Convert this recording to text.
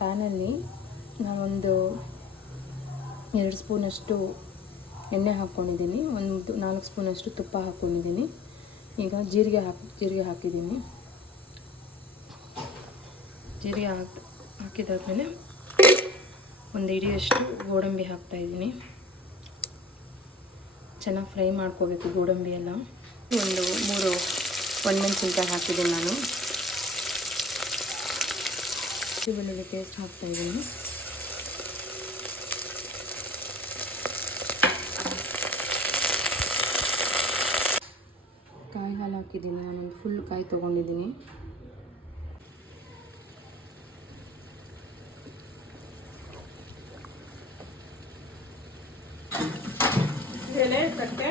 ಪ್ಯಾನಲ್ಲಿ ನಾನೊಂದು 2 ಸ್ಪೂನಷ್ಟು ಎಣ್ಣೆ ಹಾಕ್ಕೊಂಡಿದ್ದೀನಿ, ಒಂದು 4 ಸ್ಪೂನಷ್ಟು ತುಪ್ಪ ಹಾಕ್ಕೊಂಡಿದ್ದೀನಿ. ಈಗ ಜೀರಿಗೆ ಹಾಕಿದ್ದೀನಿ. ಜೀರಿಗೆ ಹಾಕಿದಾದ್ಮೇಲೆ ಒಂದು ಹಿಡಿಯಷ್ಟು ಗೋಡಂಬಿ ಹಾಕ್ತಾಯಿದ್ದೀನಿ. ಚೆನ್ನಾಗಿ ಫ್ರೈ ಮಾಡ್ಕೋಬೇಕು ಗೋಡಂಬಿ ಎಲ್ಲ. ಒಂದು 3 ಒಣಮೆಣಸಿನ್ಕಾಯಿ ಹಾಕಿದ್ದೀನಿ ನಾನು. ಬೆಳ್ಳುಳ್ಳಿ ಪೇಸ್ಟ್ ಹಾಕ್ತಾಯಿದ್ದೀನಿ. ಕಾಯಿ ಹಾಲು ಹಾಕಿದ್ದೀನಿ. ನಾನೊಂದು ಫುಲ್ ಕಾಯಿ ತೊಗೊಂಡಿದ್ದೀನಿ. ಎಲೆ ತಟ್ಟೆ